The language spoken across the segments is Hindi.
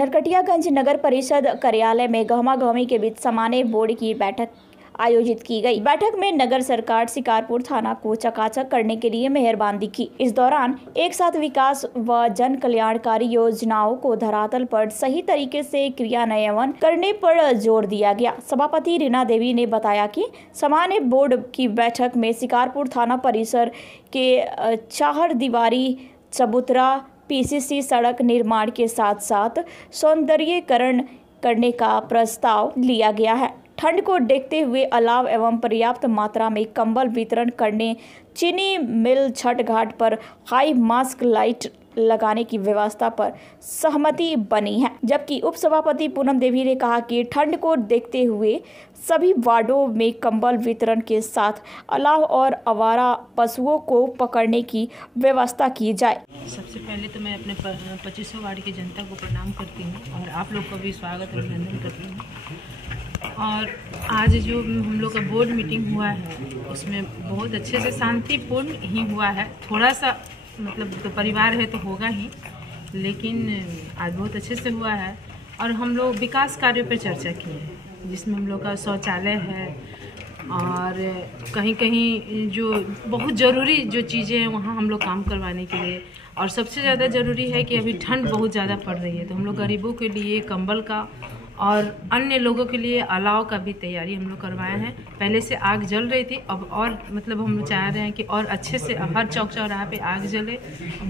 नरकटियागंज नगर परिषद कार्यालय में गहमा-गहमी के बीच सामान्य बोर्ड की बैठक आयोजित की गई। बैठक में नगर सरकार शिकारपुर थाना को चकाचक करने के लिए मेहरबान दिखी। इस दौरान एक साथ विकास व जन कल्याणकारी योजनाओं को धरातल पर सही तरीके से क्रियान्वयन करने पर जोर दिया गया। सभापति रीना देवी ने बताया कि सामान्य बोर्ड की बैठक में शिकारपुर थाना परिसर के चार दीवारी चबूतरा पीसीसी सड़क निर्माण के साथ साथ सौंदर्यीकरण करने का प्रस्ताव लिया गया है। ठंड को देखते हुए अलाव एवं पर्याप्त मात्रा में कंबल वितरण करने, चीनी मिल छठ घाट पर हाई मास्क लाइट लगाने की व्यवस्था पर सहमति बनी है। जबकि उपसभापति पूनम देवी ने कहा कि ठंड को देखते हुए सभी वार्डों में कंबल वितरण के साथ अलाव और आवारा पशुओं को पकड़ने की व्यवस्था की जाए। सबसे पहले तो मैं अपने 2500 वार्ड की जनता को प्रणाम करती हूँ और आप लोग का भी स्वागत अभिनंदन करती हूँ। और आज जो हम लोग का बोर्ड मीटिंग हुआ है उसमें बहुत अच्छे से शांतिपूर्ण ही हुआ है। थोड़ा सा मतलब तो परिवार है तो होगा ही, लेकिन आज बहुत अच्छे से हुआ है। और हम लोग विकास कार्यों पर चर्चा की है, जिसमें हम लोग का शौचालय है और कहीं कहीं जो बहुत ज़रूरी जो चीज़ें हैं वहाँ हम लोग काम करवाने के लिए। और सबसे ज़्यादा ज़रूरी है कि अभी ठंड बहुत ज़्यादा पड़ रही है, तो हम लोग गरीबों के लिए कंबल का और अन्य लोगों के लिए अलाव का भी तैयारी हम लोग करवाए हैं। पहले से आग जल रही थी, अब और मतलब हम लोग चाह रहे हैं कि और अच्छे से हर चौक चौराहा पे आग जले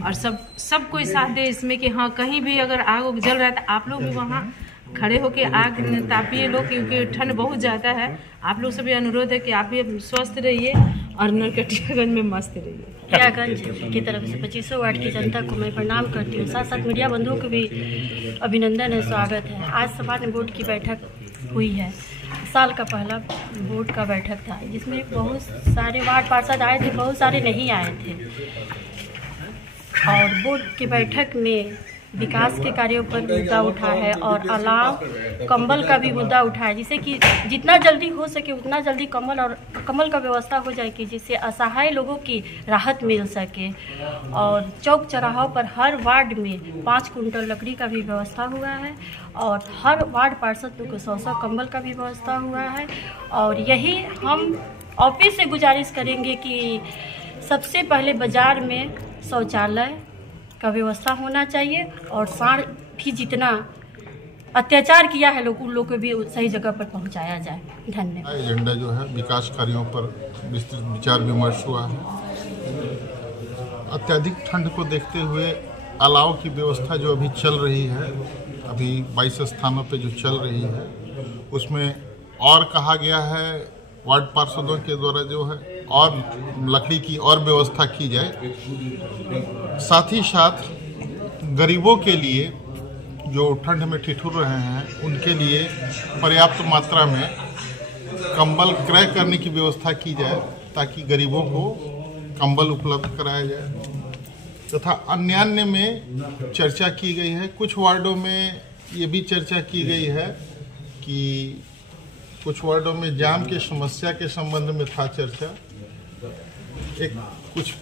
और सब कोई साथ दे इसमें कि हाँ, कहीं भी अगर आग जल रहा है तो आप लोग भी वहाँ खड़े होके आग तापिए लोग, क्योंकि ठंड बहुत ज़्यादा है। आप लोग से भी अनुरोध है कि आप भी स्वस्थ रहिए और नरकटियागंज में मस्त रहिए। नरकटियागंज की तरफ से 2500 वार्ड की जनता को मैं प्रणाम करती हूँ। साथ साथ मीडिया बंधुओं को भी अभिनंदन है, स्वागत है। आज सामान्य बोर्ड की बैठक हुई है। साल का पहला बोर्ड का बैठक था, जिसमें बहुत सारे वार्ड पार्षद आए थे, बहुत सारे नहीं आए थे। और बोर्ड की बैठक में विकास के कार्यों पर मुद्दा उठा है और अलाव कंबल का भी मुद्दा उठा है, जिससे कि जितना जल्दी हो सके उतना जल्दी कंबल का व्यवस्था हो जाए कि जिससे असहाय लोगों की राहत मिल सके। और चौक चौराहों पर हर वार्ड में 5 कुंटल लकड़ी का भी व्यवस्था हुआ है और हर वार्ड पार्षद को 100 कंबल का भी व्यवस्था हुआ है। और यही हम ऑफिस से गुजारिश करेंगे कि सबसे पहले बाज़ार में शौचालय का व्यवस्था होना चाहिए और साढ़ भी जितना अत्याचार किया है लोग, उन लोग को भी सही जगह पर पहुंचाया जाए। धन्यवाद। एजेंडा जो है विकास कार्यों पर विस्तृत विचार विमर्श हुआ है। अत्यधिक ठंड को देखते हुए अलाव की व्यवस्था जो अभी चल रही है, अभी 22 स्थानों पे जो चल रही है, उसमें और कहा गया है वार्ड पार्षदों के द्वारा जो है और लकड़ी की और व्यवस्था की जाए। साथ ही साथ गरीबों के लिए जो ठंड में ठिठुर रहे हैं उनके लिए पर्याप्त मात्रा में कंबल क्रय करने की व्यवस्था की जाए, ताकि गरीबों को कंबल उपलब्ध कराया जाए। तथा अन्य में चर्चा की गई है। कुछ वार्डों में ये भी चर्चा की गई है कि कुछ वार्डों में जाम की समस्या के संबंध में था चर्चा। एक कुछ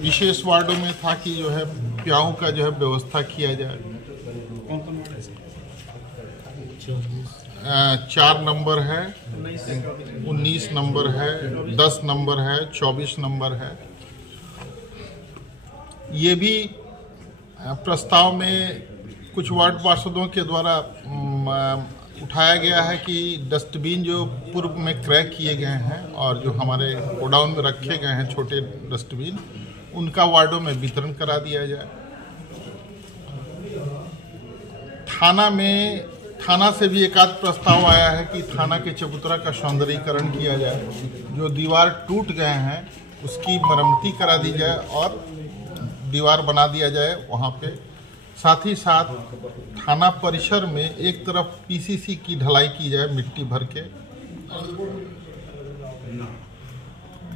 विशेष वार्डों में था कि जो है प्याऊ का जो है व्यवस्था किया जाए। 4 नंबर है, 19 नंबर है, 10 नंबर है, 24 नंबर है। ये भी प्रस्ताव में कुछ वार्ड पार्षदों के द्वारा उठाया गया है कि डस्टबिन जो पूर्व में क्रय किए गए हैं और जो हमारे गोडाउन में रखे गए हैं छोटे डस्टबिन, उनका वार्डों में वितरण करा दिया जाए। थाना से भी एक आध प्रस्ताव आया है कि थाना के चबूतरा का सौंदर्यीकरण किया जाए। जो दीवार टूट गए हैं उसकी मरम्मती करा दी जाए और दीवार बना दिया जाए वहाँ पे। साथ ही साथ थाना परिसर में एक तरफ पीसीसी की ढलाई की जाए मिट्टी भर के।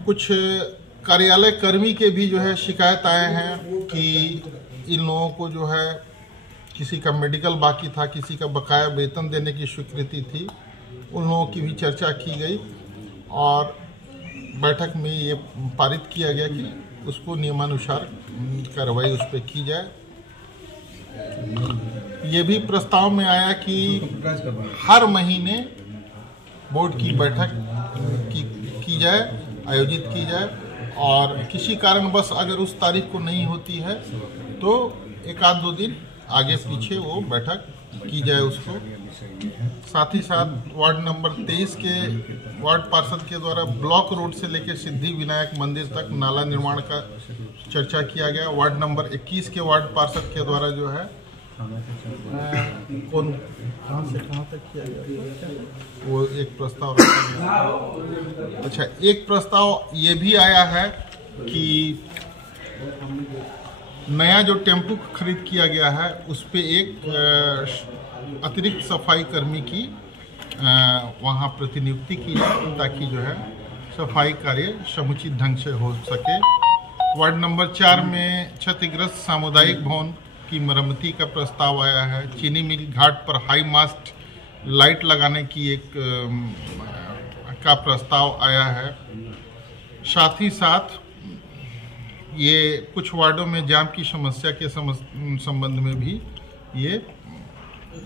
कुछ कार्यालय कर्मी के भी जो है शिकायत आए हैं कि इन लोगों को जो है किसी का मेडिकल बाकी था, किसी का बकाया वेतन देने की स्वीकृति थी, उन लोगों की भी चर्चा की गई और बैठक में ये पारित किया गया कि उसको नियमानुसार कार्रवाई उस पर की जाए। ये भी प्रस्ताव में आया कि हर महीने बोर्ड की बैठक की जाए, आयोजित की जाए, और किसी कारणवश अगर उस तारीख को नहीं होती है तो एक आध दो दिन आगे पीछे वो बैठक की जाए उसको। साथ ही साथ वार्ड नंबर 23 के वार्ड पार्षद के द्वारा ब्लॉक रोड से लेकर सिद्धि विनायक मंदिर तक नाला निर्माण का चर्चा किया गया। वार्ड नंबर 21 के वार्ड पार्षद के द्वारा जो है कहाँ से कहाँ तक किया गया वो एक प्रस्ताव रखा गया। अच्छा, एक प्रस्ताव ये भी आया है कि नया जो टेम्पो खरीद किया गया है उस पे एक अतिरिक्त सफाई कर्मी की वहाँ प्रतिनियुक्ति की जाए ताकि जो है सफाई कार्य समुचित ढंग से हो सके। वार्ड नंबर 4 में क्षतिग्रस्त सामुदायिक भवन की मरम्मती का प्रस्ताव आया है। चीनी मिल घाट पर हाई मास्ट लाइट लगाने की एक का प्रस्ताव आया है। साथ ही साथ ये कुछ वार्डों में जाम की समस्या के संबंध में भी ये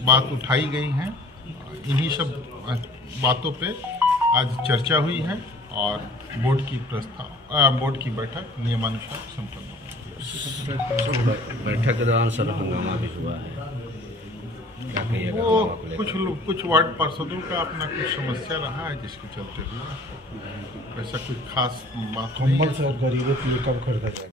बात उठाई गई है। इन्हीं सब बातों पे आज चर्चा हुई है और बोर्ड की बैठक नियमानुसार संपन्न हो। बैठक के दौरान सर हंगामा भी हुआ है, क्या कहिएगा? वो कुछ वार्ड पार्षदों का अपना कुछ समस्या रहा है जिसके चलते हुआ, ऐसा कुछ खास बात नहीं है। गरीबों के लिए कब खरीदा जाएगा?